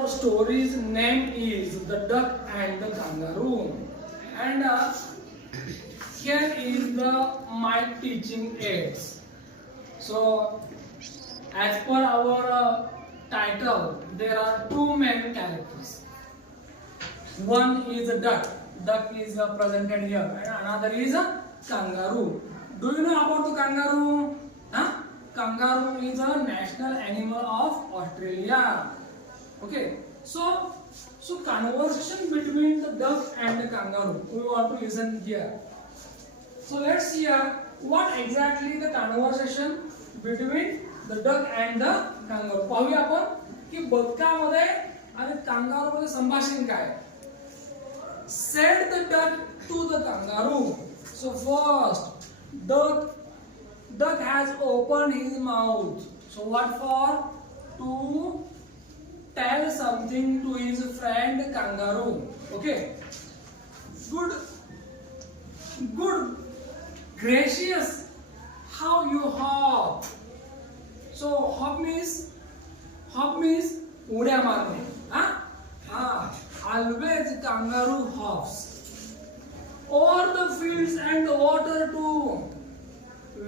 our story's name is The Duck and the Kangaroo. And here is my teaching aids. So, as per our title, there are two main characters. One is a duck. Duck is presented here, and another is a kangaroo. Do you know about the kangaroo? Huh? Kangaroo is a national animal of Australia. Okay, so conversation between the duck and the kangaroo. We want to listen here. So let's hear what exactly the conversation between the duck and the kangaroo. पाहूया आपण की बदकामध्ये आणि kangaroo मध्ये संभाषण काय. Said the duck to the kangaroo. So first, duck has opened his mouth. So what for? To tell something to his friend kangaroo. Okay. Good, gracious. How you hop? So hop means उड्या मारणे. Always kangaroo hops over the fields and the water too.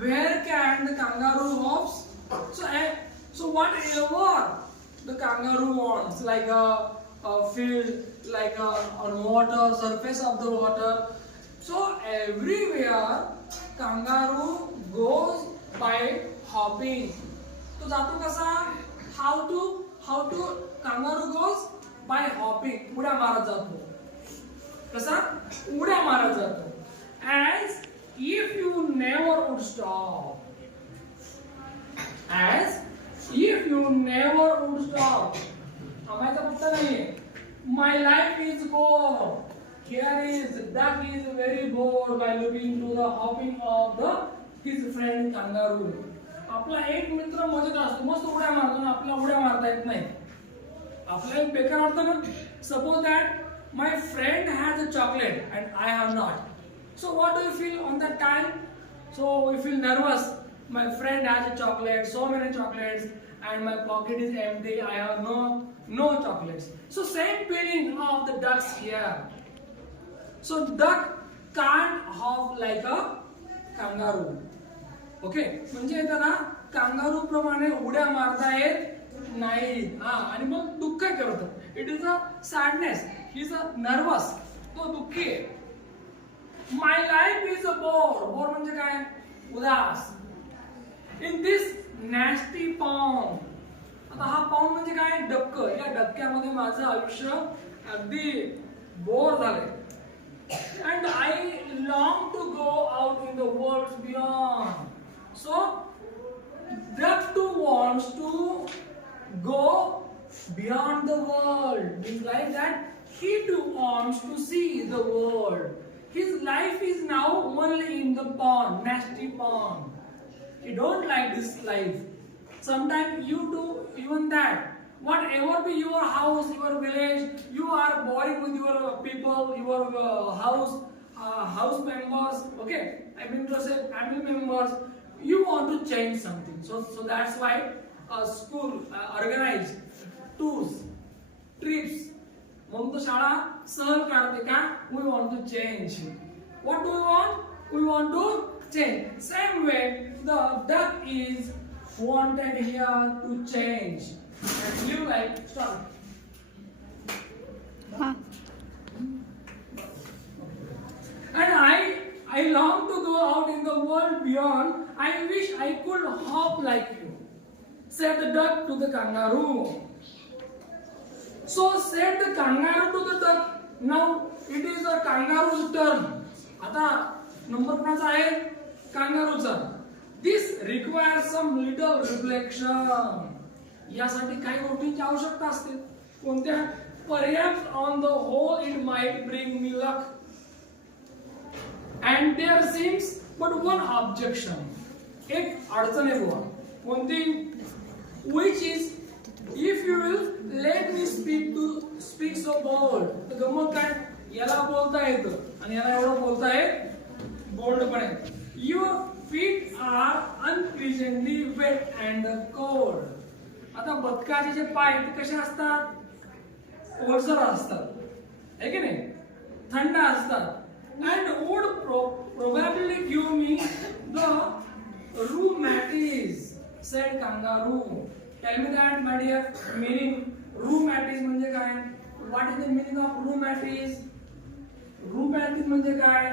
Where can the kangaroo hops? So whatever the kangaroo wants, like a field, like on water, surface of the water. So everywhere kangaroo goes by hopping. तो जातो कसा? How to kangaroo goes by hopping. उड्या मारत जातो. कसा? उड्या मारत जातो. As if you never would stop. As if you never would stop. हमारा पत्ता नहीं है. My life is bored. Here is duck is very bored by looking to the hopping of his friend kangaroo. आपला एक मित्र मजेत असतो, मस्त उड्या मारतो ना, आपल्याला उड्या मारता येत नाही. आपल्याला एक बेकार वाटतं ना. Suppose that my friend has a chocolate and I have not. So what do you feel on that time? So we feel nervous. My friend has a chocolate, so many chocolates, and my pocket is empty. I have no chocolates. So same feeling of the ducks here. So duck can't hop like a kangaroo. Okay, म्हणजे येतं ना kangaroo प्रमाणे उड्या मारता येत नाही. आणि मग दुःख काय करतं. It is a sadness. He is a nervous. तो दुःखी आहे. My life is a bore म्हणजे काय? उदास. In this nasty pond. आता हा पॉन्ड म्हणजे काय? डबकं. या डबक्यामध्ये माझं आयुष्य अगदी बोर झालंय. And I long to go out in the world beyond. So, duck too wants to go beyond the world. It's like that he too wants to see the world. His life is now only in the pond, nasty pond. He don't like this life. Sometimes you do even that. Whatever be your house, your village, you are boring with your people, your house members. Okay, I mean to say family members. You want to change something. So that's why school organize tours, trips. मग तो शाळा सहल काढते का? We want to change. What do we want? We want to change. Same way, the duck is wanted here to change. And you like start. And I long to go out in the world beyond. I wish I could hop like you, said the duck to the kangaroo. So said the kangaroo to the duck. Now it is the kangaroo's turn. आता number कोणाचा आहे? kangarooचा. This requires some little reflection. यासाठी काही गोष्टींची आवश्यकता असते. कोणत्या? Perhaps on the whole it might bring me luck. And there seems but one objection. एक अडचण आहे बुवा. कोणती? Which is if you will let me speak so bold. तर गमत काय? याला बोलता येतं आणि याला एवढं बोलता येत बोल्डपणे. Your feet are unpleasantly wet and cold. आता बदकाचे जे पाय ते कसे असतात? ओलसर असतात, है की नाही, थंड असतात. And would probably give me the rheumatis, said kangaroo. Tell me that, my dear, meaning rheumatis म्हणजे काय? What is the meaning of rheumatis? Rheumatis म्हणजे काय?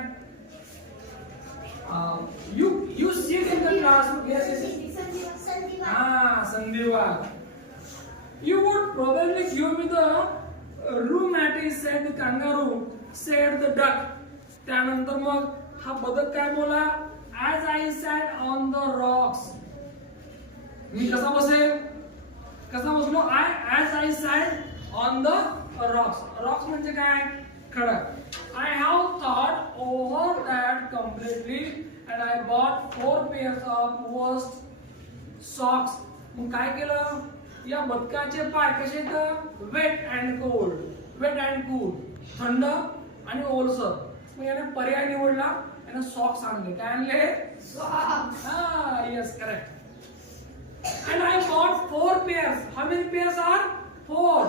You see it in the classroom. Yes, yes. संधिवात. You would probably give me the rheumatis, said the kangaroo, said the duck. त्यानंतर मग हा बदक काय बोला? As I sat on the rocks. मी कसा बसेल? कसा बसलो? As I sat on the rocks. Rocks म्हणजे काय? खडक. I have thought over that completely and I bought 4 pairs of worst socks. मग काय केलं? या बदकाचे पाय कसे आहेत? Wet and cold. Wet and cool. थंड आणि ओलसर. मग याने पर्याय निवडला, याने सॉक्स आणले. काय आणले? Socks. Yes, correct. And I bought 4 pairs. How many pairs are? 4.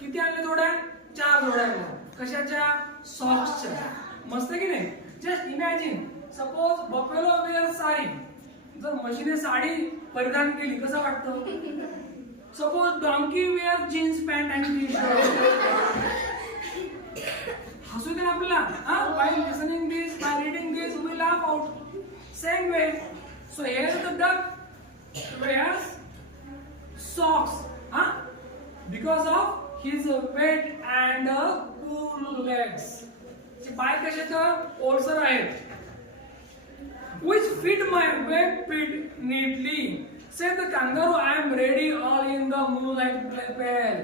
किती आणले जोड्या? 4 जोड्या. कशाच्या? सॉक्सच्या. मस्त की नाही? Just imagine, suppose buffalo wear sari. जर म्हशीने साडी परिधान केली, कसं वाटतं? Suppose donkey wear jeans pant आणि टी शर्ट. हसू दे आपल्याला. While listening this, by reading this, we laugh out. Same way. So here the duck wears socks, because of his wet and cool legs. चे पाय कसे तर ओलसर आहेत. Which fit my wet feet neatly. Said the kangaroo, I am ready all in the moonlight pale.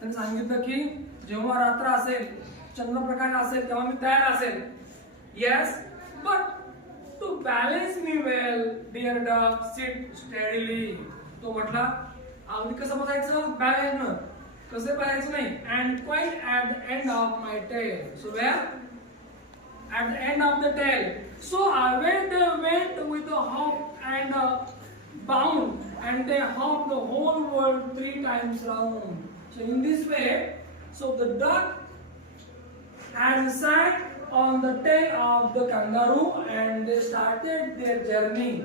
त्यांनी सांगितलं की जेव्हा रात्र असेल, चंद्रप्रकाश असेल, तेव्हा मी तयार असेल. Yes, but to balance me well, dear duck, sit steadily. तो म्हटला, अगदी कसं बघायचं? बॅलन्स. कसे बघायचं नाही. And quite at the end of my tail. So where? At the end of the tail. So I went with a hop and bound, and they hopped the whole world 3 times round. So in this way, so the duck had sat on the tail of the kangaroo, and they started their journey.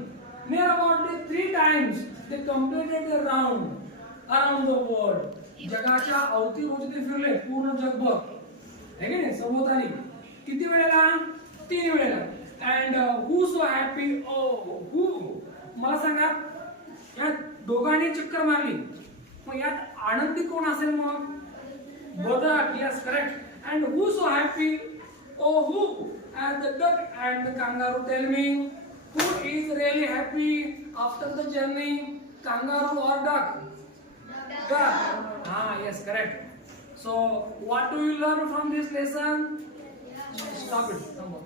Near about 3 times, they completed the round around the world. जगाच्या अवतीभोवती ते फिरले, पूर्ण जगभर. है की नाही? सभोवताली. किती वेळेला? 3 वेळेला. And who so happy? Oh, who? मला सांगा, या दोघांनी चक्कर मारली. मग यात आनंदी कोण असेल मग? बदक. Yes, correct. And who so happy? Oh, who? And the duck and the kangaroo. Tell me, who is really happy after the journey? Kangaroo or duck? Duck. Yes, correct. So, what do you learn from this lesson? Stop it. Come on.